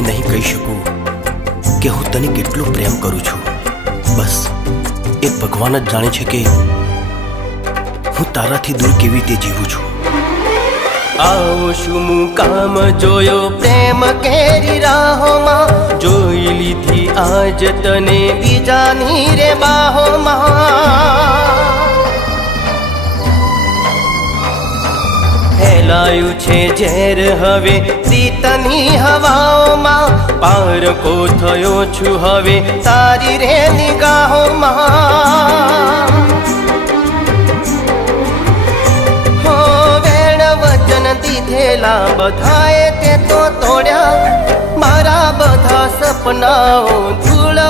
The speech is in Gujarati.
તને નહીં કહી શકું કે હું તને કેટલો પ્રેમ કરું છું. બસ એ ભગવાન જ જાણે છે કે હું તારાથી દૂર કેવી રીતે જીવું છું. આવો શું કામ જોયો પ્રેમ કેરી રાહોમાં, જોઈ લીધી આજ તને બીજાની રે બાહોમાં. ફેલાયું છે ઝેર હવે પ્રીતની હવાઓમાં, પારકો થયો છું હવે તારી રે નિગાહોમાં. દીધેલા બધાએ તે તો તોડ્યા, મારા બધા સપનાઓ ધૂળ